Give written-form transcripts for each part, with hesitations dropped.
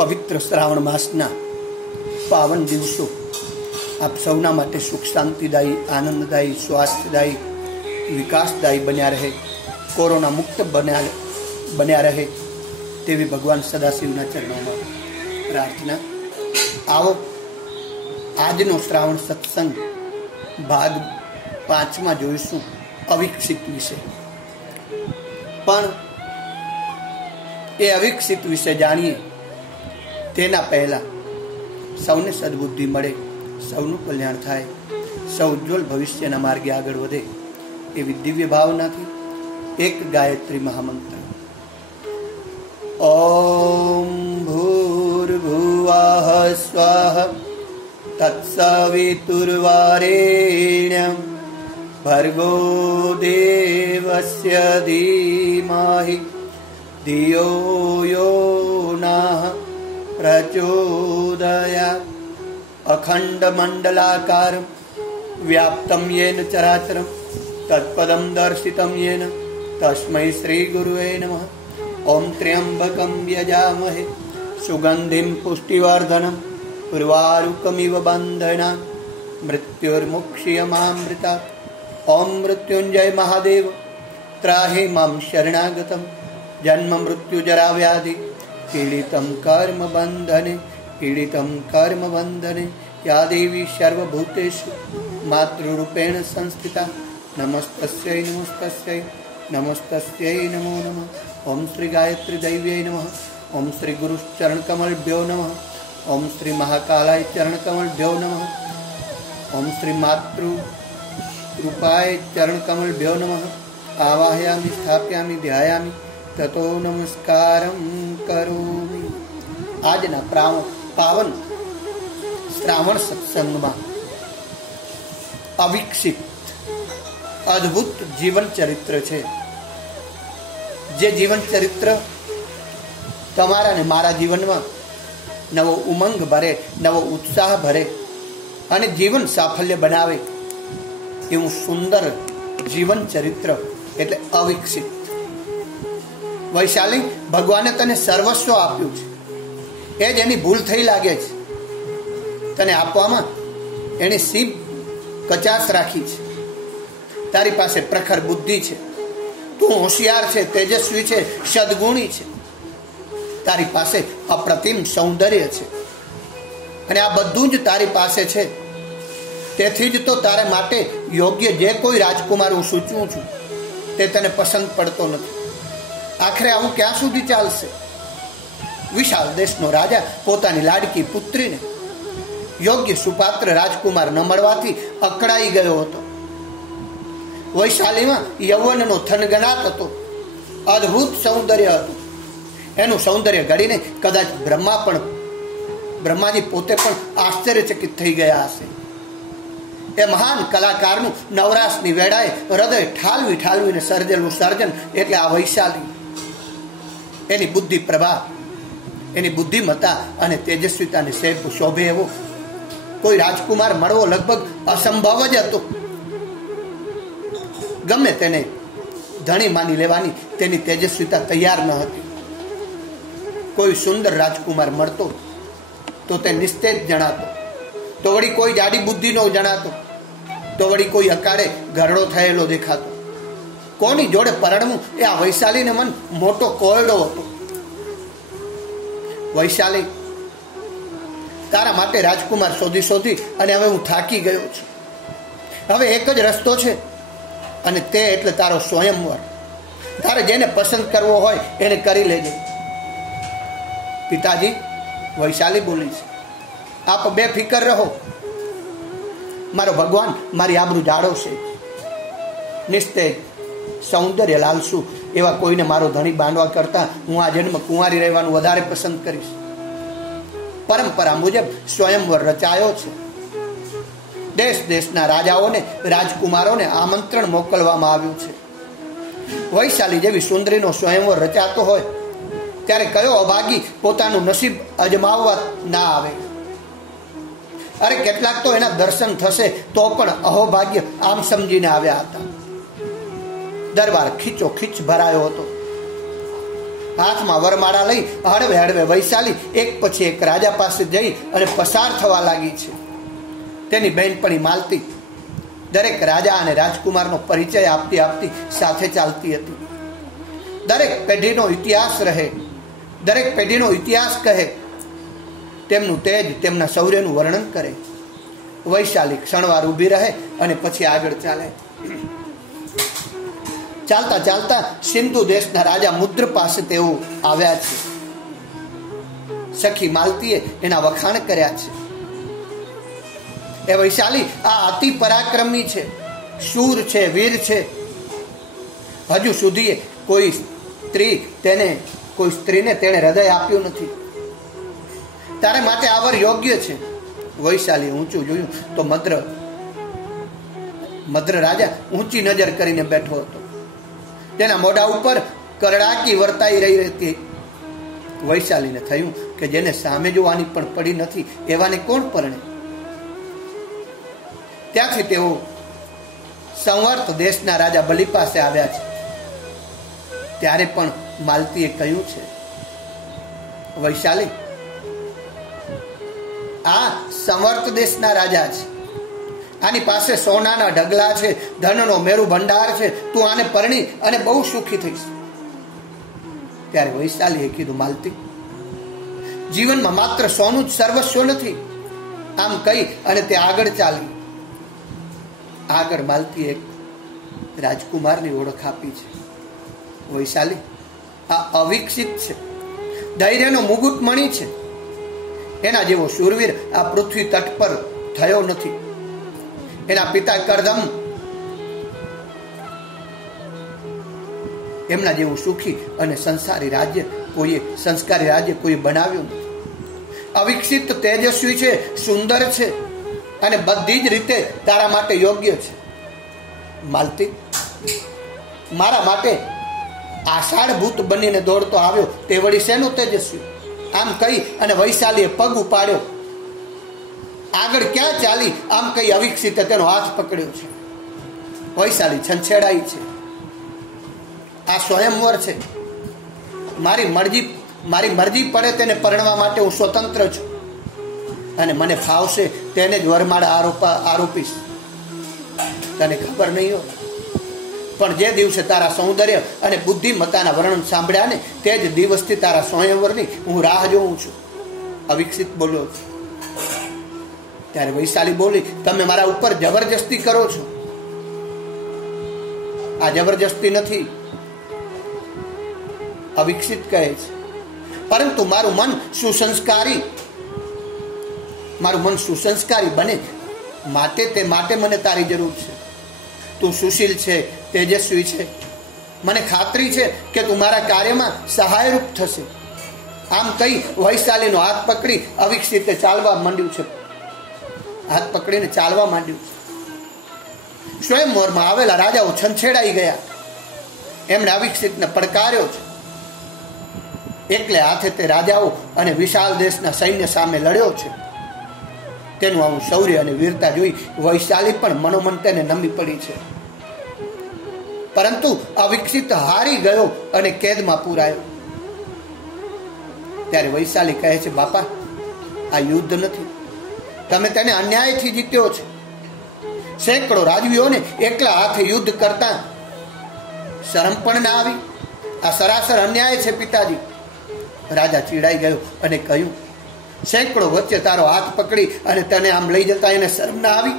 पवित्र श्रावण मासना पावन दिवसों आप सौना माटे सुख शांतिदायी, आनंददायी, स्वास्थ्यदायी, विकासदायी बन्या रहे, कोरोना मुक्त बन्या रहे तेवी भगवान सदाशिवना चरणों में प्रार्थना। आओ आजनो श्रावण सत्संग भाग 5 में जोईशुं अविकसित विषय। पण ए अविकसित विषय जाणीए तेना पहला सौने सद्बुद्धि मळे, सौनु कल्याण थाय, सौ उज्ज्वल भविष्यना मार्गे आगळ वधे एवी दिव्य भावनाथी एक गायत्री महामंत्र। ओम भूर्भुवः स्वः तत्सवितुर्वरेण्यं भर्गो देवस्य धीमहि धियो यो नः प्रचोदयात्। अखण्डमण्डलाकारं व्याप्तं येन चराचरं तत्पदं दर्शितं येन तस्मै श्रीगुरुवे नमः। ओम त्र्यंबकं यजामहे सुगंधिं पुष्टिवर्धनं उर्वारुकमिव बन्धनान् मृत्युर्मुक्षीयमामृतात्। ओम मृत्युंजय महादेव त्राहि मां शरणागतं जन्म मृत्यु जरा व्याधि पीडितं कर्म बन्धने, पीडितं कर्म बन्धने या देवी सर्वभूतेषु मातृरूपेण संस्थिता नमस्तस्यै नमस्तस्यै नमस्तस्यै नमो नमः। ओम श्री गायत्री दैव्यै नमः। ओम श्री गुरु चरण कमलभ्यो नमः। ओम श्री महाकालाय चरण कमलभ्यो नमः। ओम श्री मातृ रूपाय चरण कमलभ्यो नमः। आवाहयामि स्थापयामि ध्यायामि ततो नमस्कारं करोमि। आजना पावन श्रावण सत्संग में अविकसित अद्भुत जीवन चरित्र है। जे जीवन चरित्र तमारा ने मारा जीवन में नवो उमंग भरे, नवो उत्साह भरे अने जीवन साफल्य बनावे एवं सुंदर जीवन चरित्र एटले अविकसित। वैशाली भगवाने तने सर्वस्व आप्युं छे, ए ज एनी भूल थई लागे छे। तने आपवामां एणे सी कचास राखी छे। तारी पासे प्रखर बुद्धि छे, तू होशियार छे, तेजस्वी छे, सद्गुणी छे। तारी पासे अप्रतिम सौंदर्य छे अने आ बधुं ज तारी पासे छे। तेथी ज तो तारे माटे योग्य जे कोई राजकुमार हूँ सूचवुं छुं ते तने पसंद पड़तो नथी। आखरे आवुं क्यां सुधी चालशे? विशाल देशनो राजा पोतानी लाडकी पुत्रीने योग्य सुपात्र राजकुमार न मळवाथी अकड़ाई गयो हतो। वैशालीमां यौवननो थनगनाट हतो, अद्भुत सौंदर्य हतुं। एनुं सौंदर्य गळीने कदाच ब्रह्माजी पोते पण आश्चर्यचकित थई गया हशे। ए महान कलाकारनुं नवराशनी वेळाए हृदय ठालवी ठालवीने सर्जेલું સર્જન એટલે આ વૈશાલી। एनी बुद्धि प्रभा, एनी बुद्धिमत्ता अने तेजस्विताने सेब शोभे एवो कोई राजकुमार मळवो लगभग असंभव ज हतो। गमे तेने धणी मानी लेवानी तेनी तेजस्विता तैयार न हती। कोई सुंदर राजकुमार मळतो तो ते निस्तेज जणातो, तो वળી कोई जाडी बुद्धिनो जणातो, तो वળી कोई अकाळे घरडो थयेलो देखातो। कोनी जोड़े परણવું ए आ वैशालीने मन मोटो कोयडो हतो। वैशाली तारा माटे राजकुमार शोधी शोधी अने हवे हूँ थाकी गयो छुं। हवे एक ज रस्तो छे अने ते एटले तारो स्वयंवर। तारे जेने पसंद करवो होय एने करी लेजे। पिताजी, वैशाली बोली छे, आप बेफिकर रहो। मारो भगवान मारी आबरू जाळवशे। निस्तेज सौंदर्य लालसू एवा कोईने मारो धणी बांधवा करता हूँ आ जन्म कुंवारी रहेवानुं वधारे पसंद करीश। परंपरा मुजब स्वयंवर रचायो छे। देश देशना राजाओने राजकुमारोने आमंत्रण मोकलवामां आव्युं छे। वैशाली जेवी सुंदरीनो स्वयंवर रचातो होय त्यारे कयो अभागी पोतानुं नसीब अजमाववा ना आवे। अरे केटलाक तो एना दर्शन थशे तो पण अहोभाग्य आम समजीने आव्या हता। दरबार खीचो खीच भरायो हतो। હાથમાં વરમાળા લઈ હળવે હળવે વૈશાલી એક પછી એક રાજા પાસે જઈ અને પસાર થવા લાગી છે. તેની બહેનપણી માલતી દરેક રાજા અને રાજકુમારનો પરિચય આપતી આપતી સાથે ચાલતી હતી. દરેક પેઢીનો ઇતિહાસ રહે, દરેક પેઢીનો ઇતિહાસ કહે, તેમનું તેજ, તેમના શૌર્યનું વર્ણન કરે. વૈશાલી ક્ષણવાર ઊભી રહે અને પછી આગળ ચાલે. ચાલતા ચાલતા સિંધુ દેશના રાજા મુદ્ર પાસે તેઓ આવ્યા છે. સખી માલતીએ એના વખાણ કર્યા છે. એ વૈશાલી આ અતિ પરાક્રમી છે, શૂર છે, વીર છે. હજુ સુધી કોઈ સ્ત્રીને તેણે હૃદય આપ્યું નથી. તારે માટે આવર યોગ્ય છે. વૈશાલી ઊંચું જોયું તો મદ્ર રાજા ઊંચી નજર કરીને બેઠો હતો. તેના મોઢા ઉપર કરડાકી વર્તાઈ રહી હતી. વૈશાલીને થયું કે જેને સામે જોવાની પણ પડી નથી એવાને કોણ પરણે. ત્યાંથી તેઓ સંવર્ત દેશના રાજા બલિ પાસે આવ્યા છે. ત્યારે પણ માલતીએ કહ્યું છે, વૈશાલી આ સંવર્ત દેશના રાજા છે, આની પાસે સોનાના ઢગલા છે, ધનનો મેરુ ભંડાર છે, તું આને પરણી અને બહુ સુખી થઈશ. ત્યારે વૈશાલીએ કીધું, માલતી જીવનમાં માત્ર સોનું જ સર્વસ્વ નથી. આમ કહી અને તે આગળ ચાલી. આગળ માલતી એક રાજકુમારની ઓળખ આપી છે. વૈશાલી આ અવિકસિત છે, ધૈર્યનો મુગુટ મણી છે. એના જેવો શૂરવીર આ પૃથ્વી તટ પર થયો નથી. એના પિતા કરદમ એમના જેવું સુખી અને સંસ્કારી રાજ્ય કોઈ બનાવ્યું નથી. અવિકસિત, તેજસ્વી છે, સુંદર છે અને બધી જ રીતે તારા માટે યોગ્ય છે. માલતી મારા માટે આષાઢભૂત બનીને દોડતો આવ્યો તે વળી શેનો તેજસ્વી. આમ કહી અને વૈશાલીએ પગ ઉપાડ્યો. આગળ ક્યાં ચાલી આમ કહી અવિકસિતે તેનો હાથ પકડ્યો છે. વૈશાલી છંછેડાઈ છે. આ સ્વયંવર છે. મારી મરજી પડે તેને પરણવા માટે હું સ્વતંત્ર છું અને મને ફાવશે તેને જ વરમાળા આરોપીશ. તને ખબર નહીં હોય પણ જે દિવસે તારા સૌંદર્ય અને બુદ્ધિમત્તાના વર્ણન સાંભળ્યા ને તે જ દિવસથી તારા સ્વયંવરની હું રાહ જોઉં છું. અવિકસિત બોલ્યો છું. ત્યારે વૈશાલી બોલી, તમે મારા ઉપર જબરજસ્તી કરો છો. આ જબરજસ્તી નથી, અવિકસિત કહે છે. પરંતુ મારું મન સુસંસ્કારી બને માટે મને તારી જરૂર છે. તું સુશીલ છે, તેજસ્વી છે. મને ખાતરી છે કે તું મારા કાર્યમાં સહાયરૂપ થશે. આમ કહી વૈશાલીનો હાથ પકડી અવિકસિતે ચાલવા માંડ્યું છે. હાથ પકડીને ચાલવા માંડ્યું છે. સ્વયંવરમાં આવેલા રાજાઓ છંછેડાઈ ગયા. એમણે અવિકસિતને પડકાર્યો છે. એકલે હાથે તે રાજાઓ અને વિશાળ દેશના સૈન્ય સામે લડ્યો છે. તેનું આવું શૌર્ય અને વીરતા જોઈ વૈશાલી પણ મનોમન તેને નમી પડી છે. પરંતુ અવિકસિત હારી ગયો અને કેદમાં પૂરાયો. ત્યારે વૈશાલી કહે છે, બાપા આ યુદ્ધ નથી, તમે તેને અન્યાયથી જીત્યો છે. સેંકડો રાજવીઓને એકલા હાથે યુદ્ધ કરતા શરમ પણ ના આવી. આ સરાસર અન્યાય છે પિતાજી. રાજા ચીડાઈ ગયો અને કહ્યું, સેંકડો વચ્ચે તારો હાથ પકડી અને તને આમ લઈ જતા એને શરમ ના આવી.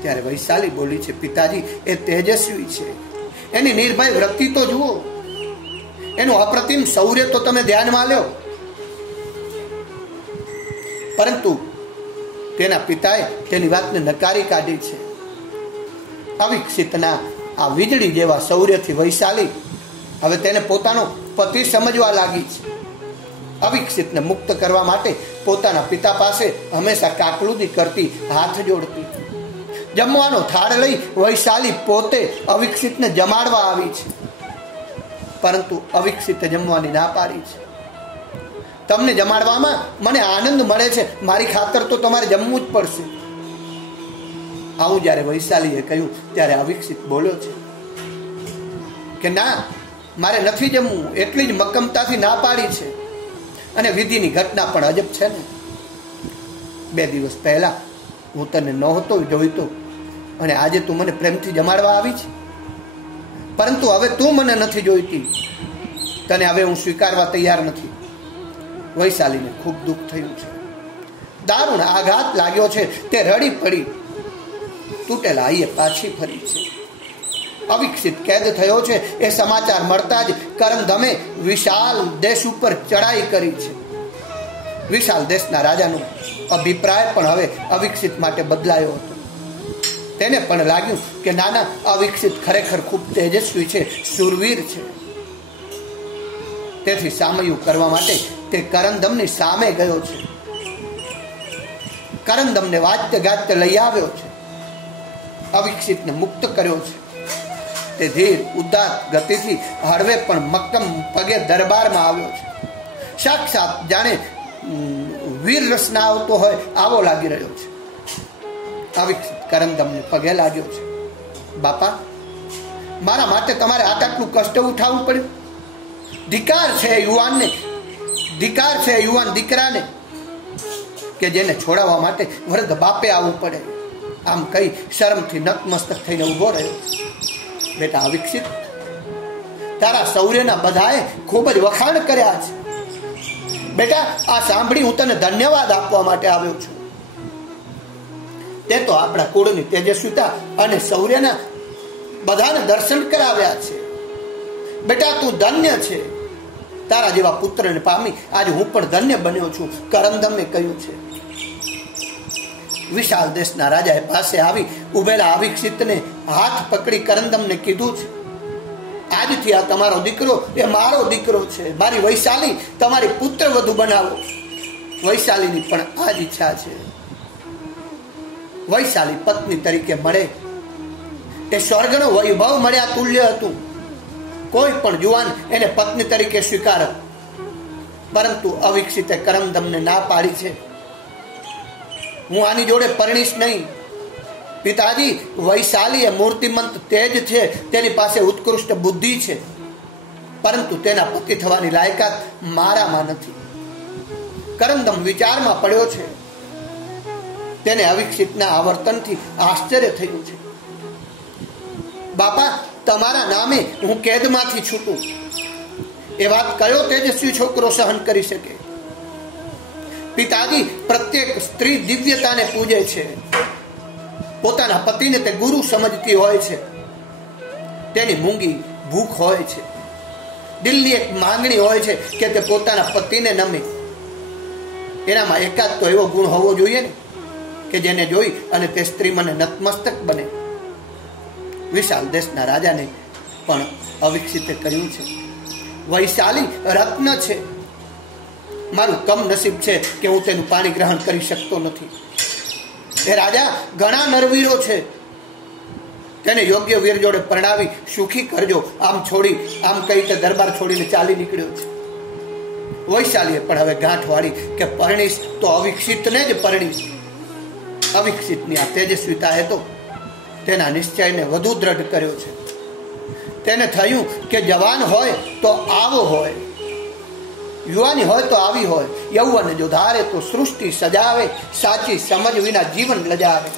ત્યારે વૈશાલી બોલી છે, પિતાજી એ તેજસ્વી છે, એની નિર્ભય વૃત્તિ તો જુઓ, એનું અપ્રતિમ શૌર્ય તો તમે ધ્યાનમાં લ્યો. પરંતુ તેના પિતાએ તેની વાતને નકારી કાઢી છે. અવિકસિતના આ વીજળી જેવા શૌર્યથી વૈશાલી હવે તેને પોતાનો પતિ સમજવા લાગી છે. અવિકસિતને મુક્ત કરવા માટે પોતાના પિતા પાસે હંમેશા કાકલુદી કરતી, હાથ જોડતી. જમવાનો થાળ લઈ વૈશાલી પોતે અવિકસિતને જમાડવા આવી છે. પરંતુ અવિકસિતે જમવાની ના પાડી છે. તમને જમાડવામાં મને આનંદ મળે છે, મારી ખાતર તો તમારે જમવું જ પડશે. આવું જ્યારે વૈશાલીએ કહ્યું ત્યારે અવિકસિત બોલ્યો છે કે ના, મારે નથી જમવું એટલી જ મક્કમતાથી ના પાડી છે. અને વિધિની ઘટના પણ અજબ છે ને. 2 દિવસ પહેલા હું તને નહોતો જોઈતો અને આજે તું મને પ્રેમથી જમાડવા આવી છે, પરંતુ હવે તું મને નથી જોઈતી. તને હવે હું સ્વીકારવા તૈયાર નથી. વૈશાલીને ખૂબ દુઃખ થયું છે. દારૂણ આઘાત લાગ્યો છે. તે રડી પડી તૂટેલા આઈએ પાછી ફરી છે. અવિકસિત કેદ થયો છે એ સમાચાર મળતા જ કરમધમે વિશાલ દેશ ઉપર ચડાઈ કરી છે. વિશાલ દેશના રાજાનો અભિપ્રાય પણ હવે અવિકસિત માટે બદલાયો હતો. તેને પણ લાગ્યું કે નાના અવિકસિત ખરેખર ખૂબ તેજસ્વી છે, શૂરવીર છે. તેથી સામયું કરવા માટે તે કરમધમની સામે ગયો છે. કરમધમને વાત્ય ગાત્ય લઈ આવ્યો છે. અવિકસિતને મુક્ત કર્યો છે. તે ધીર ઉદાર ગતિથી હળવે પણ મક્કમ પગે દરબારમાં આવ્યો છે. સાક્ષાત જાણે વીર રસના આવતો હોય આવો લાગી રહ્યો છે. અવિકસિત કરમધમને પગે લાગ્યો છે. બાપા, મારા માટે તમારે આટલું કષ્ટ ઉઠાવવું પડ્યું. ધિકાર છે યુવાનને, ધિકાર છે યુવાન દીકરાને કે જેને છોડાવવા માટે વૃદ્ધ બાપે આવવું પડે. આમ કઈ શરમથી નતમસ્તક થઈને ઉભો રહ્યો. બેટા અવિકસિત, તારા શૌર્યના બધાએ ખૂબ જ વખાણ કર્યા છે. બેટા, આ સાંભળી હું તને ધન્યવાદ આપવા માટે આવ્યો છું. તે તો આપણા કુળની તેજસ્વીતા અને શૌર્યના બધાને દર્શન કરાવ્યા છે. બેટા, તું ધન્ય છે. તારા જેવા પુત્રને પામી આજે હું પણ ધન્ય બન્યો છું, કરમધમે કહ્યું છે. વિશાળ દેશના રાજાએ પાસે આવી ઉભેલા અવિકસિતને હાથ પકડી કરમધમને કીધું છે, આજથી આ તમારો દીકરો એ મારો દીકરો છે. મારી વૈશાલી તમારી પુત્ર વધુ બનાવો. વૈશાલીની પણ આ જ ઈચ્છા છે. વૈશાલી પત્ની તરીકે મળે એ સ્વર્ગનો વૈભવ મળ્યા તુલ્ય હતું. કોઈ પણ જુવાન એને પત્ની તરીકે સ્વીકારે, પરંતુ અવિકસિતે કરમધમને ના પાડી છે. હું આની જોડે પરણીશ નહીં. પિતાજી, વૈશાલી એ મૂર્તિમંત તેજ છે. તેની પાસે ઉત્કૃષ્ટ બુદ્ધિ છે, પરંતુ તેના પતિ થવાની લાયકાત મારામાં નથી. કરમધમ વિચારમાં પડ્યો છે. તેને અવિકસિતના આવર્તનથી આશ્ચર્ય થયું છે. બાપા, તમારા નામે હું કેદમાંથી છૂટું એ વાત કયો તેજસ્વી છોકરો સહન કરી શકે? પિતાજી, પ્રત્યેક સ્ત્રી દિવ્યતાને પૂજે છે. પોતાના પતિને તે ગુરુ સમજતી હોય છે. તેની મૂંગી ભૂખ હોય છે. દિલની એક માંગણી હોય છે કે તે પોતાના પતિને નમે. એનામાં એકાદ તો એવો ગુણ હોવો જોઈએ ને કે જેને જોઈ અને તે સ્ત્રી મને નતમસ્તક બને. વિશાળ દેશના રાજાને પણ અવિકસિતે કહ્યું છે, વૈશાલી રત્ન છે. મારું કમ નસીબ છે કે હું તેનું પાણી ગ્રહણ કરી શકતો નથી. એ રાજા ઘણા નરવીરો છે. તેને યોગ્ય વીર જોડે પરણાવી સુખી કરજો. આમ કહી તે દરબાર છોડીને ચાલી નીકળ્યો છે. વૈશાલીએ પણ હવે ગાંઠ વાળી કે પરણીશ તો અવિકસિતને જ પરણીશ. અવિકસિતની આ તેજસ્વીતાએ તો તેના નિશ્ચયને વધુ દ્રઢ કર્યો છે. તેને થયું કે જવાન હોય તો આવો હોય, યુવાની હોય તો આવી હોય. યૌવન જો ધારે તો સૃષ્ટિ સજાવે, સાચી સમજ વિના જીવન લજાવે.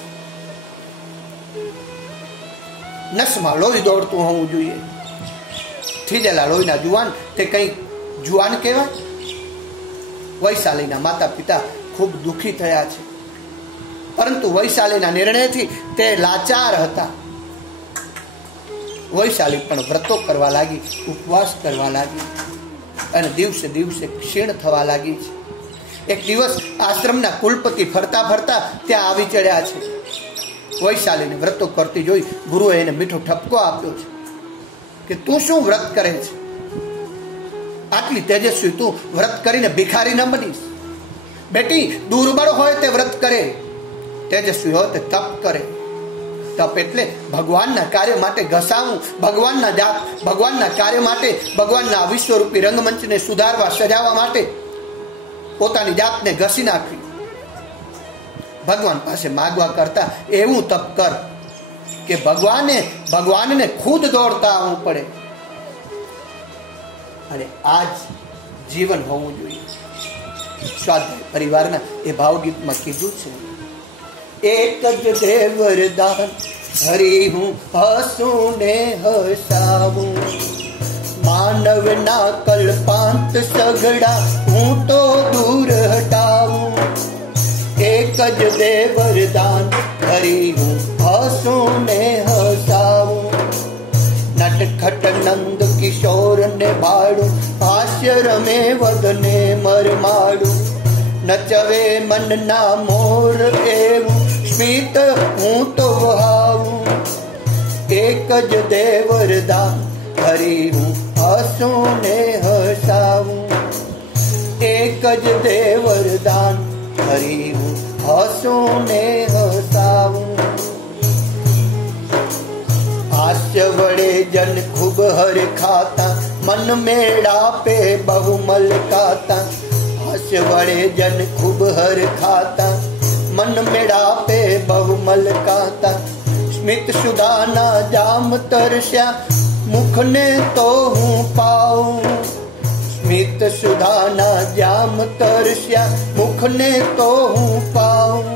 નસમાં લોહી દોડતું હોવું જોઈએ. થીજેલા લોહીના જુવાન તે કઈ જુવાન કહેવાય? વૈશાલીના માતા પિતા ખૂબ દુઃખી થયા છે, પરંતુ વૈશાલીના નિર્ણયથી તે લાચાર હતા. વૈશાલી પણ વ્રતો કરવા લાગી, ઉપવાસ કરવા લાગી અને દિવસે દિવસે ક્ષીણ થવા લાગી છે. એક દિવસ આશ્રમના કુલપતિ ફરતા ફરતા ત્યાં આવી ચડ્યા છે. વૈશાલીને વ્રતો કરતી જોઈ ગુરુએ એને મીઠો ઠપકો આપ્યો છે કે તું શું વ્રત કરે છે? આટલી તેજસ્વી તું વ્રત કરીને ભિખારી ન બનીશ. બેટી, દુર્બળ હોય તે વ્રત કરે, તેજસ્વી હોય તે તપ કરે. તપ એટલે ભગવાનના કાર્ય માટે ઘસાવું, ભગવાનના કાર્ય માટે, ભગવાનના વિશ્વરૂપી રંગમંચને સુધારવા સજાવવા માટે પોતાની જાતને ઘસી નાખવી. ભગવાન પાસે માગવા કરતા એવું તપ કર કે ભગવાનને ખુદ દોડતા આવવું પડે. અને આ જ જીવન હોવું જોઈએ. સ્વાધ્યાય પરિવારના એ ભાવગીતમાં કીધું છે, એક જ દે વરદાન હરી હું હસું ને હસાવું, માનવના કલ્પાંત સગડા હું તો દૂર હટાવું. એક જ દે વરદાન હરી હું હસું ને હસાવું, નટખટ નંદ કિશોર ને બાળું, હાસ્ય રમે વદને મરમાડું, નચવે મનના મોર એવું સ્મિત હું તો વહાવું. એક જ દે વરદાન હરી હું હસું ને હસાવું, એક જ દે વરદાન હરી હું હસું ને હસાવું. હાસ્ય વડે જન ખૂબ હર ખાતા, મન મેળા પે બહુ મલકાતા. હાસ્ય વડે જન ખૂબ હર ખાતા, મન મેળા પે બહુ મલકાતા. સ્મિત સુદાના જામ તરસ્યા, મુખને તો હું પાઉં. સ્મિત સુદાના જામ તરસ્યા, મુખને તો હું પાઉં.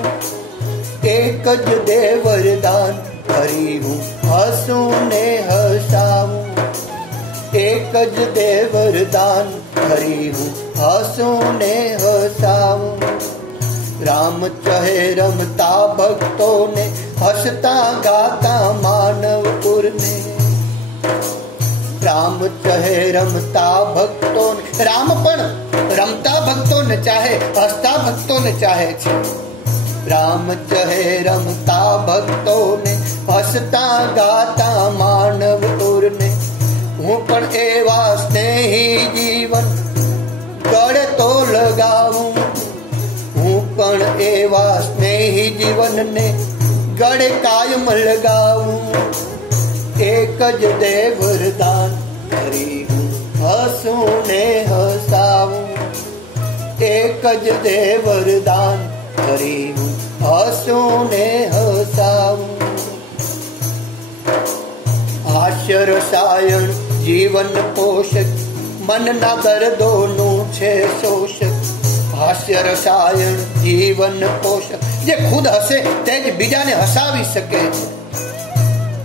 એક જ દે વરદાન હરી હું હસું ને હસાવું, એક જ દે વરદાન હરી હું હસું ને હસાવું. રામ ચહે રમતા ભક્તોને, હસતા ગાતા માનવપુરને. રામ ચહે રમતા ભક્તોને, રામ પણ રમતા ભક્તોને ચાહે, હસતા ભક્તોને ચાહે છે. રામ ચહે રમતા ભક્તોને, હસતા ગાતા માનવપુરને. હું પણ એવા સ્નેહી જીવન ગળે તો લગાવું, હું પણ એવા સ્નેહી જીવનને ગળે કાયમ લગાવું. એક જ દે વરદાન હરી હું હસું ને હસાવું, એક જ દે વરદાન હરી હું હસું ને હસાવું. હાસ્ય રસાયણ જીવન પોષક, મનના દર્દોનું છે શોષક. હાસ્ય રસાયણ જીવન પોષક, જે ખુદ હસે તે જ બીજાને હસાવી શકે છે.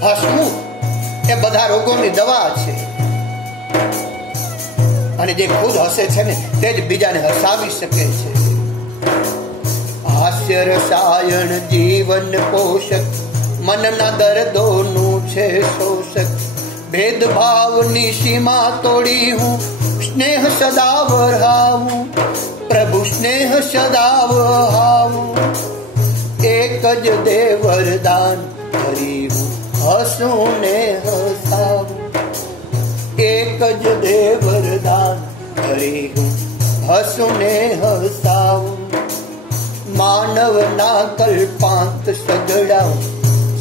હસવું એ બધા રોગોની દવા છે, અને જે ખુદ હસે છે ને તે જ બીજાને હસાવી શકે છે. હાસ્ય રસાયણ જીવન પોષક, મનના દર્દોનું છે શોષક. ભેદભાવની સીમા તોડી હું સ્નેહ સદા વહાવું, પ્રભુ સ્નેહ સદા વહાવું. એક જ દે વરદાન હરી હું હસું ને હસાવું, એક જ દે વરદાન હરી હું હસું ને હસાવું. માનવના કલ્પાંત સગડા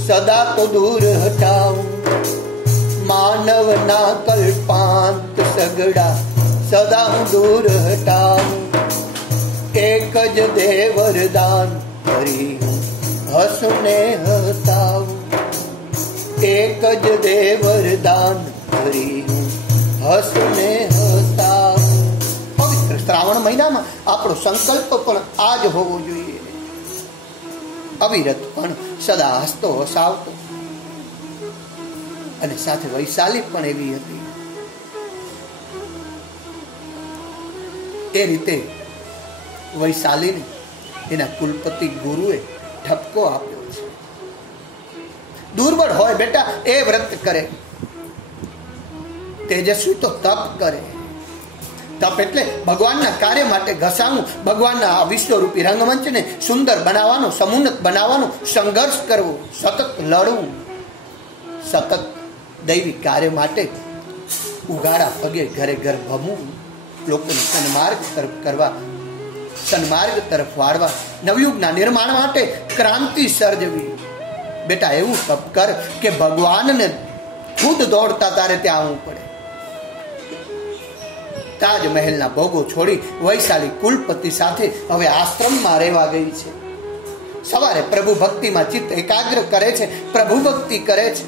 સદા તો દૂર હટાવું, માનવના કલ્પાંત સગડા સદા હું દૂર હટાવું. એક જ દે વરદાન હરી હું હસું ને હસાવું, એક જ દે વરદાન હરી હું હસું ને હસાવું. પવિત્ર શ્રાવણ મહિનામાં આપણો સંકલ્પ પણ આ જ હોવો જોઈએ, અવિરત પણ સદા હસતો હસાવતો. અને સાથે વૈશાલી પણ એવી હતી. એ રીતે વૈશાલીને એના કુલપતિ ગુરુએ ઠપકો આપ્યો છે. દુર્બળ હોય બેટા એ વ્રત કરે, તેજસ્વી તો તપ કરે. તપ એટલે ભગવાનના કાર્ય માટે ઘસાવું, ભગવાનના આ વિશ્વરૂપી રંગમંચને સુંદર બનાવવાનો, સમુન્નત બનાવવાનો સંઘર્ષ કરવો, સતત લડવું, સતત દૈવી કાર્ય માટે ઉગાડા પગે ઘરે ઘર ભમવું, લોકોને સન્માર્ગ તરફ કરવા, સન્માર્ગ તરફ વાળવા, નવયુગના નિર્માણ માટે ક્રાંતિ સર્જવી. બેટા એવું તપ કર કે ભગવાનને ખુદ દોડતા તારે ત્યાં આવવું પડે. તાજમહેલના ભોગો છોડી વૈશાલી કુલપતિ સાથે હવે આશ્રમમાં રહેવા ગઈ છે. સવારે પ્રભુ ભક્તિમાં ચિત્ત એકાગ્ર કરે છે, પ્રભુ ભક્તિ કરે છે,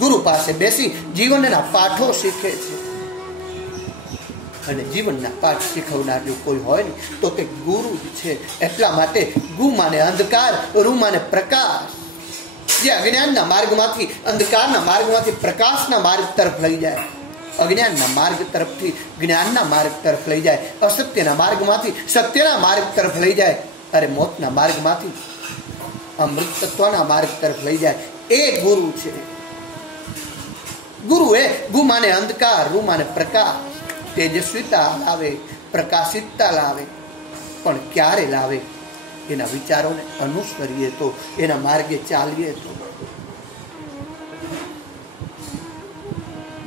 ગુરુ પાસે બેસી જીવનના પાઠો શીખે છે. અને જીવનના પાઠ શીખવનાર જો કોઈ હોય ને તો તે ગુરુ જ છે. એટલા માટે ગુ માને અંધકાર, રૂ માને પ્રકાશ. જે અજ્ઞાનના માર્ગમાંથી, અંધકારના માર્ગમાંથી પ્રકાશના માર્ગ તરફ લઈ જાય, અજ્ઞાનના માર્ગ તરફથી જ્ઞાનના માર્ગ તરફ લઈ જાય, અસત્યના માર્ગમાંથી સત્યના માર્ગ તરફ લઈ જાય, અરે મોતના માર્ગમાંથી અમૃત તત્વના માર્ગ તરફ લઈ જાય, એ ગુરુ છે. ગુરુ એ ગુ માને અંધકાર, રૂ માને પ્રકાશ. તેજસ્વીતા લાવે, પ્રકાશિતતા લાવે, પણ ક્યારે લાવે? એના વિચારોને અનુસરીએ તો, એના માર્ગે ચાલીએ તો.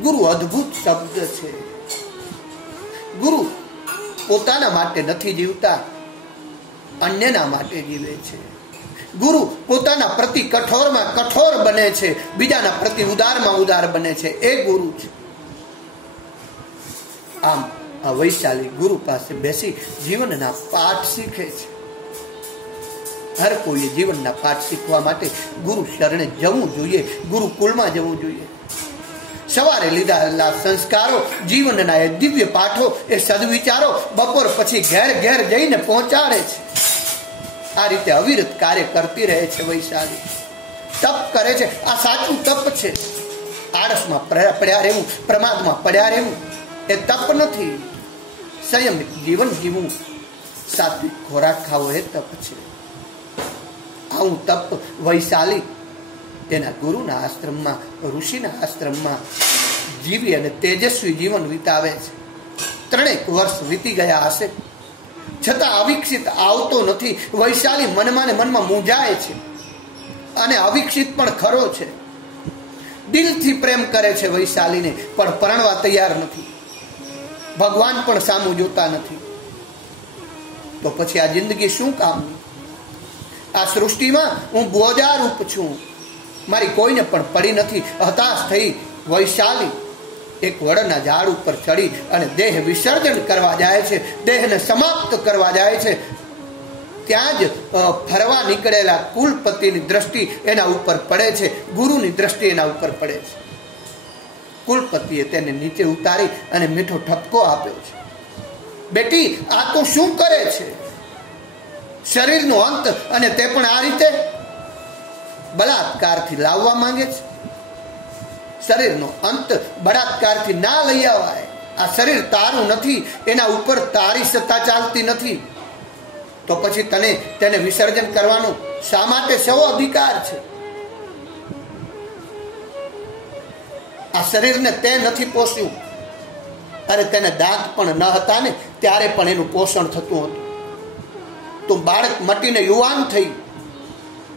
ગુરુ અદ્ભુત શબ્દ છે. ગુરુ પોતાના માટે નથી જીવતા, અન્યના માટે જીવે છે. ગુરુ પોતાના પ્રતિ કઠોરમાં કઠોર બને છે, બીજાના પ્રતિ ઉદારમાં ઉદાર બને છે. એ ગુરુ છે. આમ આ વૈશાલી ગુરુ પાસે બેસી જીવનના પાઠ શીખે છે. હર કોઈએ જીવનના પાઠ શીખવા માટે ગુરુ શરણે જવું જોઈએ, ગુરુકુળમાં જવું જોઈએ. સવારે લીધેલા સંસ્કારો, જીવનના એ દિવ્ય પાઠો, એ સદવિચારો બપોર પછી ઘેર ઘેર જઈને પહોંચાડે છે. આ રીતે અવિરત કાર્ય કરતી રહે છે વૈશાલી. તપ કરે છે. આ સાચું તપ છે. આળસમાં પડ્યા રહેવું, પ્રમાદમાં પડ્યા રહેવું એ તપ નથી. સંયમિત જીવન જીવવું, સાત્વિક ખોરાક ખાવો એ તપ છે. આવું તપ વૈશાલી તેના ગુરુના આશ્રમમાં, ઋષિના આશ્રમમાં જીવી અને તેજસ્વી જીવન વિતાવે છે. 3 વર્ષ વીતી ગયા હશે, છતાં અવિકસિત આવતો નથી. વૈશાલી મનમાં ને મનમાં મૂંઝાય છે, અને અવિકસિત પણ ખરો છે. દિલથી પ્રેમ કરે છે વૈશાલીને, પણ પરણવા તૈયાર નથી. ભગવાન પણ સામું જોતા નથી. તો પછી આ જિંદગી શું કામની? આ સૃષ્ટિમાં હું બોજારૂપ છું, મારી કોઈને પણ પડી નથી. હતાશ થઈ વૈશાલી એક વડના ઝાડ ઉપર ચડી અને દેહ વિસર્જન કરવા જાય છે, દેહને સમાપ્ત કરવા જાય છે. ત્યાં જ ફરવા નીકળેલા કુલપતિની દ્રષ્ટિ એના ઉપર પડે છે, ગુરુની દ્રષ્ટિ એના ઉપર પડે છે. કુલપતિએ તેને નીચે ઉતારી અને મીઠો ઠપકો આપ્યો છે. બેટી, આ તો શું કરે છે? શરીરનો અંત, અને તે પણ આ રીતે બળાત્કારથી લાવવા માંગે છે. શરીરનો અંત બળાત્કારથી ના લઈ આવાય. આ શરીર તારું નથી, એના ઉપર તારી સત્તા ચાલતી નથી. તો પછી તેને વિસર્જન કરવાનો શા માટે સૌ અધિકાર છે? આ શરીરને તે નથી પોષ્યું. અરે તેને દાંત પણ ન હતા ને ત્યારે પણ એનું પોષણ થતું હતું. તો બાળક મટીને યુવાન થઈ,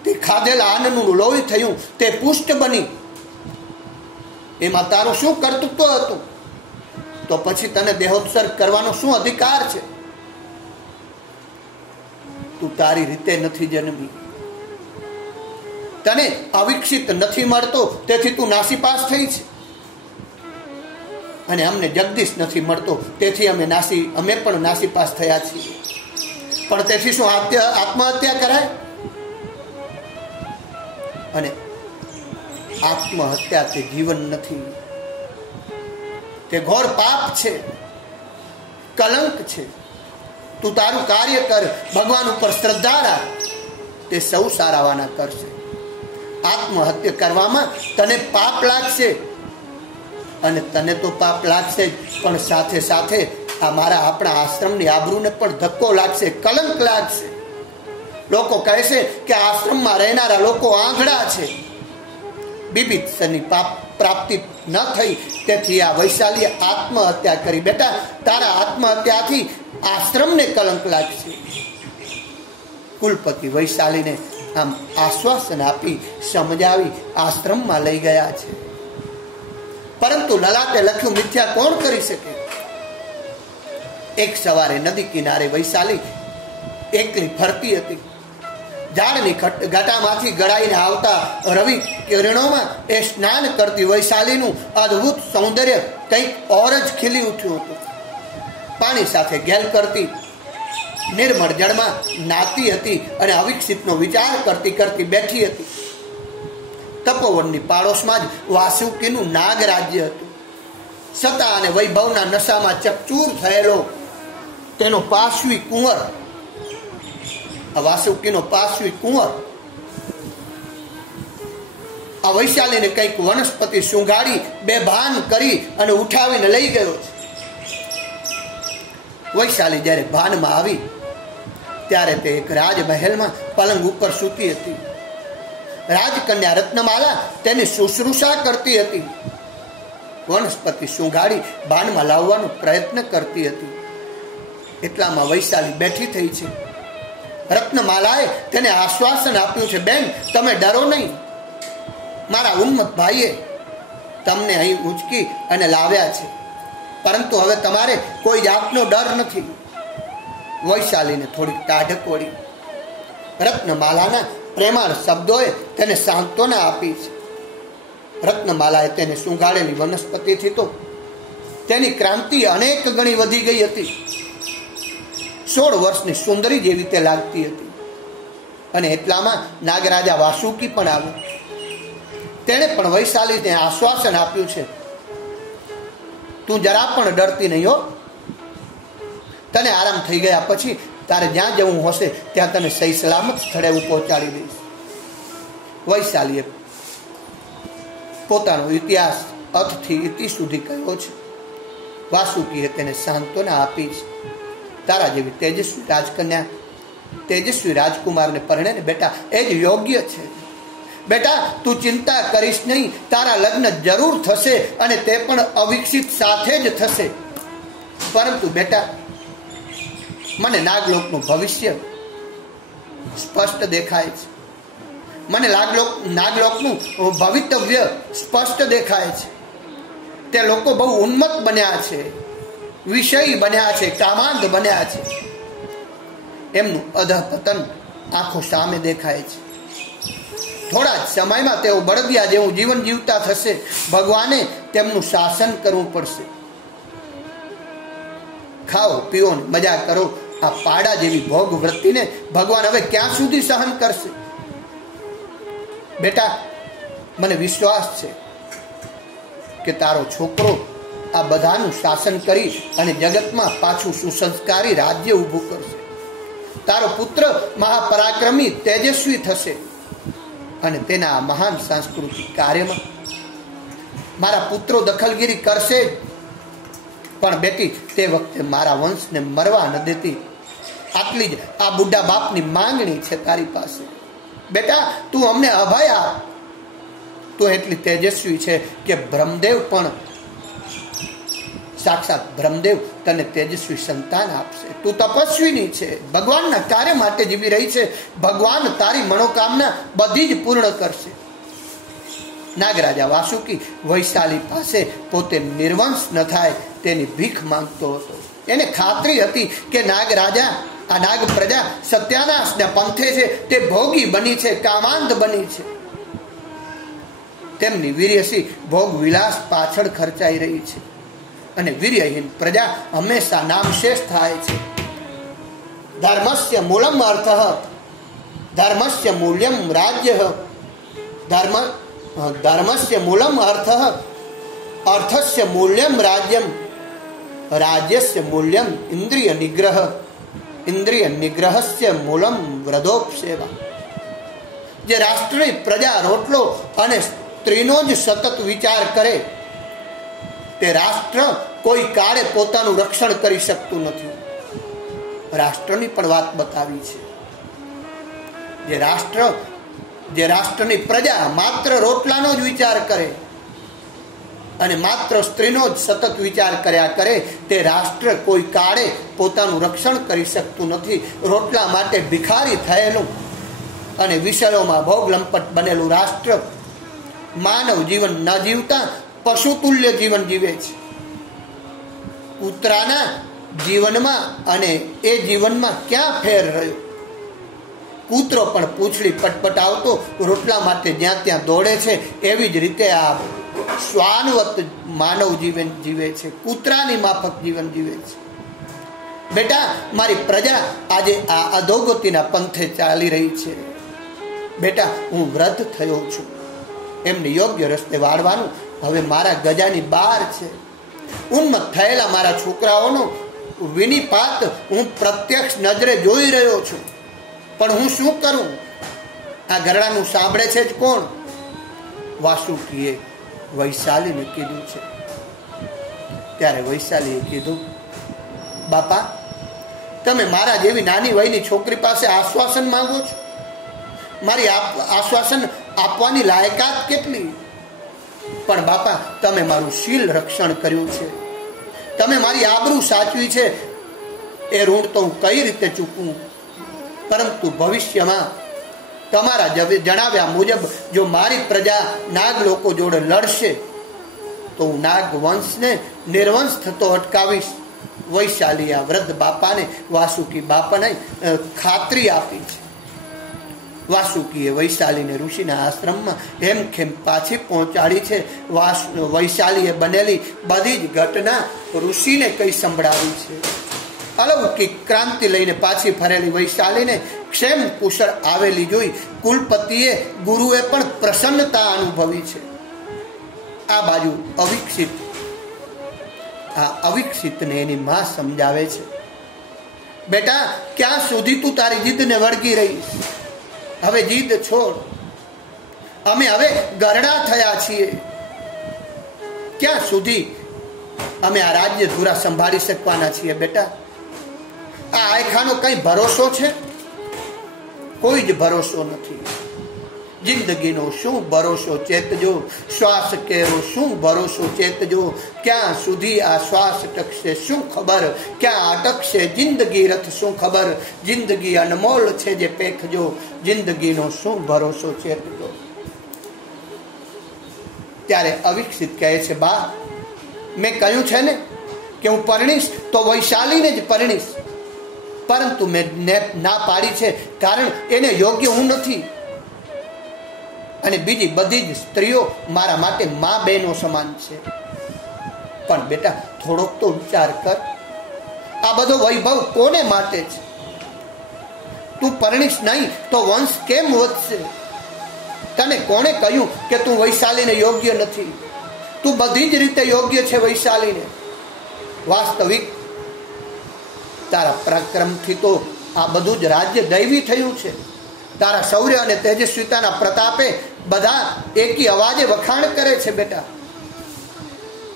તે ખાધેલા અન્નનું લોહી થયું, તે પુષ્ટ બની. એમાં તારું શું કર્તૃત્વ હતું? તો પછી તને દેહોત્સર્ગ કરવાનો શું અધિકાર છે? તું તારી રીતે નથી જન્મી, તને અવિકસિત નથી મળતો, તેથી તું નાસીપાસ થઈ છે. અને અમને જગદીશ નથી મળતો, તેથી અમે પણ નાસીપાસ થયા છીએ. પણ તેથી શું આત્મહત્યા કરાય? અને આત્મહત્યા તે જીવન નથી, તે ઘોર પાપ છે, કલંક છે. તું તારું કાર્ય કર, ભગવાન ઉપર શ્રદ્ધા રાખ, તે સૌ સારાવાના કરશે. આત્મહત્યા કરવામાં તને પાપ લાગશે, અને તને તો પાપ લાગશે જ, પણ સાથે સાથે આપણા આશ્રમની આબરૂને પણ ધક્કો લાગશે, કલંક લાગશે. લોકો કહેશે કે આશ્રમમાં રહેનારા લોકો આંધળા છે. બીભત્સની પ્રાપ્તિ ન થઈ, તેથી આ વૈશાલીએ આત્મહત્યા કરી. બેટા, તારા આત્મહત્યાથી આશ્રમને કલંક લાગશે. કુલપતિ વૈશાલીને આમ આશ્વાસન આપી સમજાવી આશ્રમમાં લઈ ગયા છે. પરંતુ લલાટે લખ્યું મિથ્યા કોણ કરી શકે? એક સવારે નદી કિનારે વૈશાલી એકલી ફરતી હતી. ઝાડની ઘટામાંથી ગળાઈને આવતા રવિ કિરણોમાં એ સ્નાન કરતી વૈશાલીનું અદ્ભુત સૌંદર્ય કંઈક ઓર જ ખીલી ઉઠ્યું હતું. પાણી સાથે ગેલ કરતી નિર્મળ જળમાં નાતી હતી અને અવિકસિતનો વિચાર કરતી કરતી બેઠી હતી. તપોવનની પાડોશમાં જ વાસુકીનું નાગ રાજ્ય હતું. સત્તા અને વૈભવના નશામાં ચકચૂર થયેલો તેનો પાર્શ્વી કુંવર, આ વાસુકીનો પાર્શ્વી કુંવર આ વૈશાલીને કંઈક વનસ્પતિ સુંઘાડી બેભાન કરી અને ઉઠાવીને લઈ ગયો છે. વૈશાલી જ્યારે ભાનમાં આવી ત્યારે તે એક રાજમહેલમાં પલંગ ઉપર સૂતી હતી. રાજકન્યા રત્નમાલા તેની શુશ્રૂષા કરતી હતી. વનસ્પતિ સુંઘાડી ભાનમાં લાવવાનો પ્રયત્ન કરતી હતી. એટલામાં વૈશાલી બેઠી થઈ છે. રત્નમાલાએ તેને આશ્વાસન આપ્યું છે, બેન તમે ડરો નહીં, મારા ઉન્મત્ત ભાઈએ તમને અહીં ઉંચકી અને લાવ્યા છે, પરંતુ હવે તમારે કોઈ જાતનો ડર નથી. વૈશાલીને થોડીક ટાઢક વળી. રત્નમાલાના પ્રેમાળ શબ્દોએ તેને સાંત્વના આપી છે. રત્નમાલાએ તેને સુંઘાડેલી વનસ્પતિથી તો તેની ક્રાંતિ અનેક ગણી વધી ગઈ હતી. 16 વર્ષની સુંદરી જેવી તે લાગતી હતી. અને એટલામાં નાગરાજા વાસુકી પણ આવ્યો. તેણે પણ વૈશાલીને આશ્વાસન આપ્યું છે, તું જરા પણ ડરતી નહીં હો, તને આરામ થઈ ગયા પછી તારે જ્યાં જવું હશે ત્યાં તને સહી સલામત સ્થળે હું પહોંચાડી દઈશ. વૈશાલીએ પોતાનો ઇતિહાસ અર્થથી ઇતિ સુધી કહ્યો છે. વાસુકીએ તેને સાંત્વના આપી છે, તારા જેવી તેજસ્વી રાજકન્યા, તેજસ્વી રાજકુમારને પરણે બેટા એ જ યોગ્ય છે. બેટા તું ચિંતા કરીશ નહીં, તારા લગ્ન જરૂર થશે અને તે પણ અવિકસિત સાથે જ થશે. પરંતુ બેટા મને નાગલોકનું ભવિષ્ય સ્પષ્ટ દેખાય છે. મને નાગલોકનું ભવિતવ્ય સ્પષ્ટ દેખાય છે. તે લોકો બહુ ઉન્મત્ત બન્યા છે, વિષયી બન્યા છે, કામાંધ બન્યા છે. એમનું અધઃપતન આંખો સામે દેખાય છે. થોડા જ સમયમાં તેઓ બળદિયા જેવું જીવન જીવતા થશે. ભગવાને તેમનું શાસન કરવું પડશે. ખાઓ પીઓ મજા કરો. આ પાડા જેવી ભોગ વૃત્તિને ભગવાન હવે ક્યાં સુધી સહન કરશે? બેટા મને વિશ્વાસ છે કે તારો છોકરો આ બધાનું શાસન કરી અને જગતમાં પાછું સુસંસ્કારી રાજ્ય ઊભું કરશે. તારો પુત્ર મહાપરાક્રમી તેજસ્વી થશે અને તેના આ મહાન સાંસ્કૃતિક કાર્યમાં મારા પુત્રો દખલગીરી કરશે જ. પણ બેટી તે વખતે મારા વંશને મરવા ન દેતી. આટલી જ આ બુઢા બાપની માંગણી છે તારી પાસે. બેટા તું અમને અભય આપ. તું એટલી તેજસ્વી છે કે બ્રહ્મદેવ પણ, સાક્ષાત બ્રહ્મદેવ તને તેજસ્વી સંતાન આપશે. તું તપસ્વીની છે, ભગવાનના કાર્ય માટે જીવી રહી છે. ભગવાન તારી મનોકામના બધી જ પૂર્ણ કરશે. નાગરાજા વાસુકી વૈશાલી પાસે પોતે નિર્વંશ ન થાય તેની ભીખ માંગતો હતો. એને ખાતરી હતી કે નાગરાજા, આ નાગ પ્રજા સત્યાનાશના પંથે છે. તે ભોગી બની છે, કામાંધ બની છે. તેમની વીર્યસી ભોગ વિલાસ પાછળ ખર્ચાઈ રહી છે અને વીર્યહીન પ્રજા હંમેશા નામશેષ થાય છે. ધર્મસ્ય મૂલમ અર્થ, ધર્મસ્ય મૂલ્યમ રાજ્ય, ધર્મસ્ય મૂલમ અર્થ, અર્થસ્ય મૂલ્યમ રાજ્યમ, રાજ્યસ્ય મૂલ્યમ ઇન્દ્રિય નિગ્રહ, ઇન્દ્રિય નિગ્રહસ્ય મૂલમ વ્રધોપસેવા. જે રાષ્ટ્રની પ્રજા રોટલો અને સ્ત્રીનો જ સતત વિચાર કરે તે રાષ્ટ્ર કોઈ કાળે પોતાનું રક્ષણ કરી શકતું નથી. રાષ્ટ્રની પણ વાત બતાવી છે. જે રાષ્ટ્રની પ્રજા માત્ર રોટલાનો જ વિચાર કરે અને માત્ર સ્ત્રીનો જ સતત વિચાર કર્યા કરે તે રાષ્ટ્ર કોઈ કાળે પોતાનું રક્ષણ કરી શકતું નથી. રોટલા માટે ભિખારી થયેલું અને વિષયોમાં ભોગલંપટ બનેલું રાષ્ટ્ર માનવ જીવન ન જીવતા પશુતુલ્ય જીવન જીવે છે. કૂતરાના જીવનમાં અને એ જીવનમાં ક્યાં ફેર રહ્યો? કૂતરો પણ પૂંછડી પટપટાવતો રોટલા માટે જ્યાં ત્યાં દોડે છે. એવી જ રીતે આ શ્વાનવત માનવ જીવન જીવે છે, કૂતરાની માફક જીવન જીવે છે. બેટા મારી પ્રજા આજે આ અધોગતિના પંથે ચાલી રહી છે. બેટા હું વૃદ્ધ થયો છું, એમને યોગ્ય રસ્તે વાળવાનું હવે મારા ગજાની બહાર છે. ઉન્મત્ત થયેલા મારા છોકરાઓનો વિનિપાત હું પ્રત્યક્ષ નજરે જોઈ રહ્યો છું, પણ હું શું કરું? આ ગરડાનું સાંભળે છે જ કોણ? વાસુકીએ વૈશાલીને કીધું છે. ત્યારે વૈશાલીએ કીધું, બાપા, તમે મારા જેવી નાની વયની છોકરી પાસે આશ્વાસન માંગો છો? મારી આશ્વાસન આપવાની લાયકાત કેટલી? પણ બાપા, તમે મારું શીલ રક્ષણ કર્યું છે, તમે મારી આબરૂ સાચવી છે, એ ઋણ તો હું કઈ રીતે ચૂકવું? પરંતુ ભવિષ્યમાં તમારા જણાવ્યા મુજબ જો મારી પ્રજા નાગ લોકો જોડે લડશે તો હું નાગ વંશને નિર્વંશ થતો અટકાવીશ. વૈશાલી આ વૃદ્ધ બાપાને વાસુકી બાપાને ખાતરી આપી છે. વાસુકીએ વૈશાલીને ઋષિના આશ્રમમાં હેમખેમ પાછી પહોંચાડી છે. વૈશાલીએ બનેલી બધી જ ઘટના ઋષિને કઈ સંભળાવી છે. અલૌકિક ક્રાંતિ લઈને પાછી ફરેલી વૈશાલીને ક્ષેમ કુશળ આવેલી જોઈ કુલપતિએ ગુરુએ પણ પ્રસન્નતા અનુભવી છે. આ બાજુ અવિકસિતને એની માં સમજાવે છે, બેટા, ક્યાં સુધી તું તારી જીદને વળગી રહીશ? હવે જીદ છોડ. અમે હવે ગરડા થયા છીએ. ક્યાં સુધી અમે આ રાજ્ય ધુરા સંભાળી શકવાના છીએ? બેટા, આ આયખાનો કઈ ભરોસો છે? કોઈ જ ભરોસો નથી. જિંદગીનો શું ભરોસો ચેતજો, શ્વાસ કેરો શું ભરોસો ચેતજો. ક્યાં સુધી આ શ્વાસ ટકશે શું ખબર, ક્યાં અટકશે જિંદગી રથ શું ખબર. જિંદગી અનમોલ છે જે પેખજો, જિંદગીનો શું ભરોસો ચેતજો. ત્યારે અવિકસિત કહે છે, બા, મેં કહ્યું છે ને કે હું પરણીશ તો વૈશાલીને જ પરણીશ, પરંતુ મેં ના પાડી છે કારણ એને યોગ્ય હું નથી, અને બીજી બધી જ સ્ત્રીઓ મારા માટે મા બહેનો સમાન છે. પણ બેટા, થોડોક તો વિચાર કર, આ બધો વૈભવ કોને માટે છે? તું પરણીશ નહીં તો વંશ કેમ વધશે? તને કોણે કહ્યું કે તું વૈશાલીને યોગ્ય નથી? તું બધી જ રીતે યોગ્ય છે વૈશાલીને. વાસ્તવિક તારા પરાક્રમથી તો આ બધું જ રાજ્ય દૈવી થયું છે. તારા શૌર્ય અને તેજસ્વીતાના પ્રતાપે બધા એકી અવાજે વખાણ કરે છે. બેટા,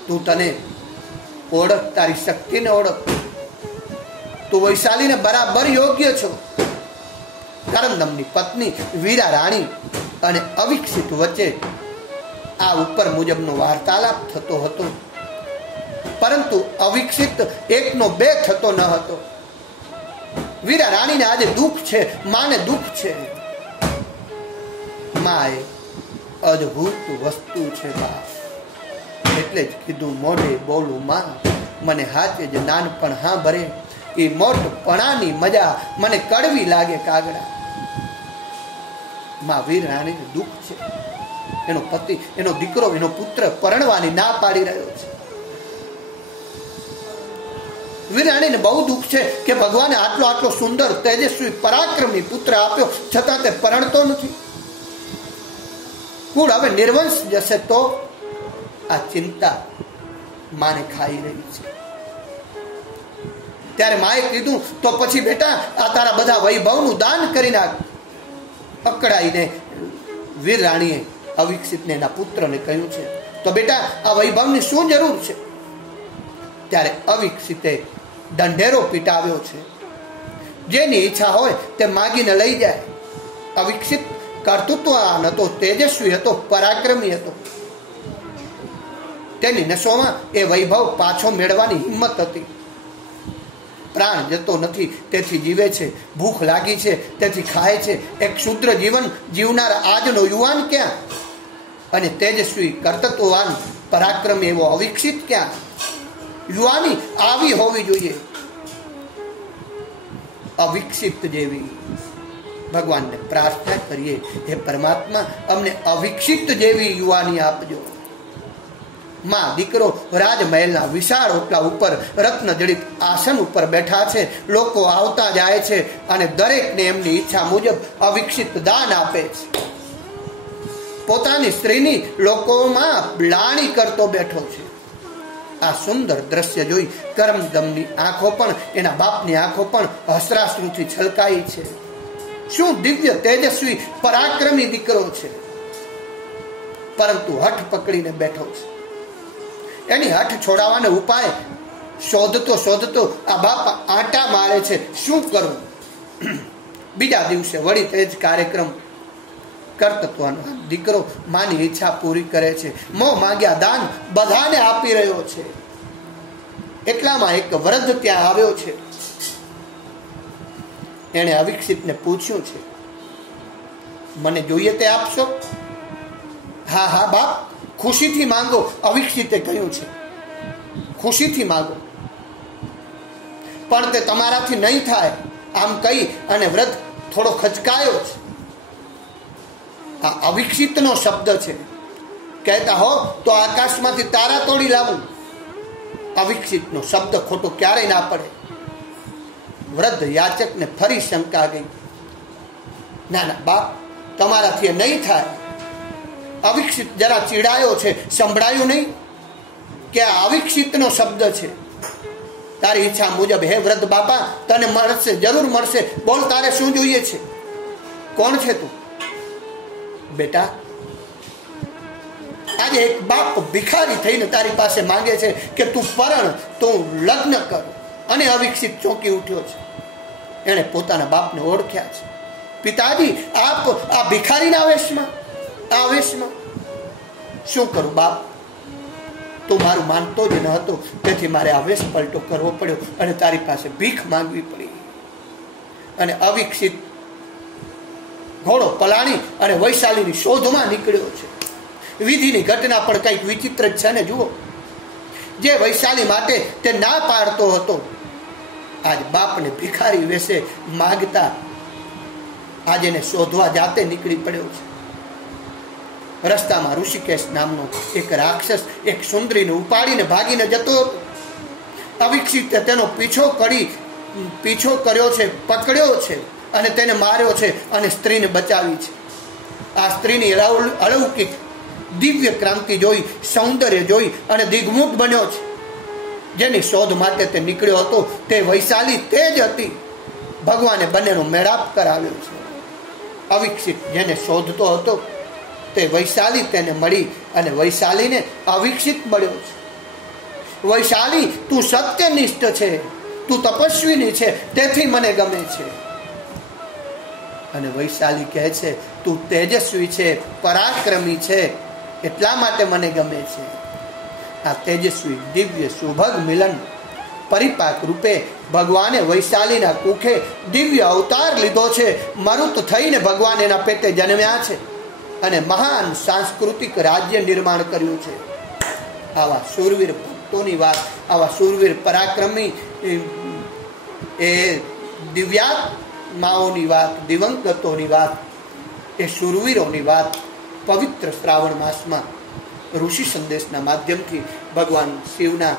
તું તને ઓળખ, તારી શક્તિને ઓળખ. તું વૈશાલીને બરાબર યોગ્ય છો. કરંદમની પત્ની વીરા રાણી અને અવિકસિત વચ્ચે આ ઉપર મુજબનો વાર્તાલાપ થતો હતો, પરંતુ અવિકસિત એકનો બે થતો ન હતો. વીરા રાણીને આજે દુઃખ છે, માને દુઃખ છે. મા એ અદ્ભુત વસ્તુ છે બા, એટલે જ કીધું મોઢે બોલું માં, મને હાથે જ નાનપણ હા ભરે. એ મોટપણાની મજા મને કડવી લાગે કાગડા. માં વીર રાણીને દુઃખ છે. એનો પતિ, એનો દીકરો, એનો પુત્ર પરણવાની ના પાડી રહ્યો છે. વીરાણીને બહુ દુઃખ છે કે ભગવાને આટલો સુંદર તેજસ્વી પરાક્રમી પુત્ર આપ્યો, છતાં તે પરણતો નથી. કુળ હવે નિર્વંશ જશે તો? આ ચિંતા માને ખાઈ રહી છે. ત્યારે માએ કીધું, તો પછી બેટા આ તારા બધા વૈભવનું દાન કરી નાખ. અકળાઈને વીર રાણીએ અવિકસિતને એના પુત્રને કહ્યું છે, તો બેટા આ વૈભવની શું જરૂર છે? ત્યારે અવિકસિતે દંઢેરો પીટાવ્યો છે. જેની ઈચ્છા હોય તે માગીને લઈ જાય. અવિકસિત કર્તૃત્વવાન હતો, તેજસ્વી હતો, પરાક્રમી હતો. તેની નસોમાં એ વૈભવ પાછો મેળવવાની હિંમત હતી. પ્રાણ જતો નથી તેથી જીવે છે, ભૂખ લાગી છે તેથી ખાય છે. એક ક્ષુદ્ર જીવન જીવનાર આજનો યુવાન ક્યાં? અને તેજસ્વી કર્તૃત્વવાન પરાક્રમી એવો અવિકસિત ક્યાં? યુવાની આવી હોવી જોઈએ, અવિકસિત જેવી. ભગવાનને પ્રાર્થના કરીએ, હે પરમાત્મા, અમને અવિકસિત જેવી યુવાની આપજો. માં દીકરો રાજમહેલના વિશાળ ઓટલા ઉપર રત્ન જડિત આસન ઉપર બેઠા છે. લોકો આવતા જાય છે અને દરેકને એમની ઈચ્છા મુજબ અવિકસિત દાન આપે છે. પોતાની સ્ત્રીની લોકોમાં લાણી કરતો બેઠો છે. આ સુંદર દ્રશ્ય જોઈ કરમદમની આંખો પણ, એના બાપની આંખો પણ હસરાશ્રુથી છલકાઈ છે. શું દિવ્ય તેજસ્વી પરાક્રમી દીકરો છે, પરંતુ હઠ પકડીને બેઠો છે. એની હઠ છોડાવવાનો ઉપાય શોધતો શોધતો આ બાપ આંટા મારે છે. શું કરવું? બીજા દિવસે વળી તે જ કાર્યક્રમ કર્તવ્યનો દીકરો માની ઈચ્છા પૂરી કરે છે. મોં માંગ્યા દાન બધાને આપી રહ્યો છે. એટલામાં એક વૃદ્ધ ત્યાં આવ્યો છે. એણે અવિકસિતને પૂછ્યું છે, મને જોઈએ તે આપશો? હા હા બાપ, ખુશીથી માંગો, અવિકસિતે કહ્યું છે. ખુશીથી માંગો, પણ તે તમારાથી નહીં થાય, આમ કહી અને વૃદ્ધ થોડો ખચકાયો છે. આ અવિકસિતનો શબ્દ છે. કહેતા હો તો આકાશમાંથી તારા તોડી લાવું. અવિકસિતનો શબ્દ ખોટો ક્યારેય ના પડે. વૃદ્ધ યાચકને ફરી શંકા ગઈ. ના ના બાપ, તમારાથી નહીં થાય. અવિકસિત જરા ચીડાયો છે. સંભળાયું નહીં કે આ અવિકસિતનો શબ્દ છે? તારી ઈચ્છા મુજબ હે વૃદ્ધ બાપા, તને મળશે, જરૂર મળશે. બોલ, તારે શું જોઈએ છે? કોણ છે તું? બેટા, આજે એક બાપ ભિખારી થઈને તારી પાસે માંગે છે કે તું પરણ, તું લગ્ન કર. અને અવિકસિત ચોંકી ઉઠ્યો છે. એણે પોતાના બાપને ઓળખ્યા છે. પિતાજી, આપ આ ભિખારીના આવેશમાં? શું કરું બાપ? તું મારું માનતો જ ન હતો, તેથી મારે આવેશ પલટો કરવો પડ્યો અને તારી પાસે ભીખ માંગવી પડી. અને અવિકસિત ઘોડો પલાણી અને વૈશાલીની શોધમાં નીકળ્યો છે. વિધિની ઘટના પણ કંઈક વિચિત્ર જ છે ને. જુઓ, જે વૈશાલી માટે તે ના પાડતો હતો, આજ બાપને ભિખારી વેશે માગતા આજે એને શોધવા જાતે નીકળી પડ્યો છે. રસ્તામાં ઋષિકેશ નામનો એક રાક્ષસ એક સુંદરીને ઉપાડીને ભાગીને જતો હતો. અવિકસિતે તેનો પીછો કર્યો છે, પકડ્યો છે અને તેને માર્યો છે અને સ્ત્રીને બચાવી છે. આ સ્ત્રીની અલૌકિક દિવ્ય ક્રાંતિ જોઈ, સૌંદર્ય જોઈ અને દિગ્મુખ બન્યો છે. જેની શોધ માટે તે નીકળ્યો હતો તે વૈશાલી તે જ હતી. ભગવાને બંનેનો મેળાપ કરાવ્યો છે. અવિકસિત જેને શોધતો હતો તે વૈશાલી તેને મળી અને વૈશાલીને અવિકસિત મળ્યો છે. વૈશાલી, તું સત્યનિષ્ઠ છે, તું તપસ્વીની છે, તેથી મને ગમે છે. અને વૈશાલી કહે છે, તું તેજસ્વી છે, પરાક્રમી છે, એટલા માટે મને ગમે છે. આ તેજસ્વી દિવ્ય સુભગ મિલન પરિપાક રૂપે ભગવાને વૈશાલીના કુખે દિવ્ય અવતાર લીધો છે. મરુત થઈને ભગવાન એના પેટે જન્મ્યા છે અને મહાન સાંસ્કૃતિક રાજ્ય નિર્માણ કર્યું છે. આવા શૂરવીર ભક્તોની વાત, આવા શૂરવીર પરાક્રમી એ દિવ્યાત્માઓની વાત, દિવંગતોની વાત, એ શૂરવીરોની વાત પવિત્ર શ્રાવણ માસમાં ઋષિ સંદેશના માધ્યમથી ભગવાન શિવના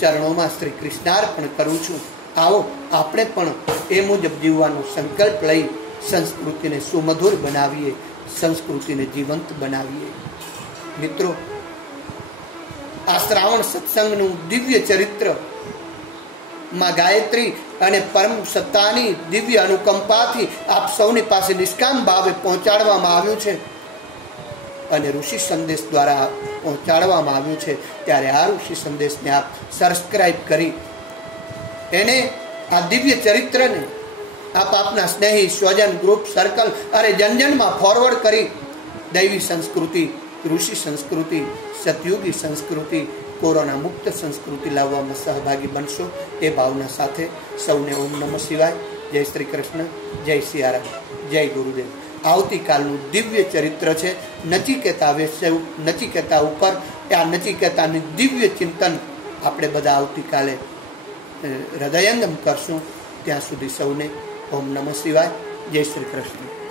ચરણોમાં શ્રી કૃષ્ણાર્પણ કરું છું. આવો આપણે પણ એ મુજબ જીવવાનો સંકલ્પ લઈ સંસ્કૃતિને સુમધુર બનાવીએ, સંસ્કૃતિને જીવંત બનાવીએ. મિત્રો, આ શ્રાવણ સત્સંગનું દિવ્ય ચરિત્ર માં ગાયત્રી અને પરમ સત્તાની દિવ્ય અનુકંપાથી આપ સૌની પાસે નિષ્કામ ભાવે પહોંચાડવામાં આવ્યું છે અને ઋષિ સંદેશ દ્વારા પહોંચાડવામાં આવ્યું છે. ત્યારે આ ઋષિ સંદેશને આપ સબસ્ક્રાઇબ કરી એને, આ દિવ્ય ચરિત્રને આપ આપના સ્નેહી સ્વજન, ગ્રુપ, સર્કલ અને જનજનમાં ફોરવર્ડ કરી દૈવી સંસ્કૃતિ, ઋષિ સંસ્કૃતિ, સતયુગી સંસ્કૃતિ, કોરોના મુક્ત સંસ્કૃતિ લાવવામાં સહભાગી બનશો એ ભાવના સાથે સૌને ઓમ નમઃ શિવાય. જય શ્રી કૃષ્ણ, જય સિયારામ, જય ગુરુદેવ. આવતીકાલનું દિવ્ય ચરિત્ર છે નચિકેતા ઉપર. આ નચિકેતાની દિવ્ય ચિંતન આપણે બધા આવતીકાલે હૃદયંગમ કરશું. ત્યાં સુધી સૌને ઓમ નમઃ શિવાય. જય શ્રી કૃષ્ણ.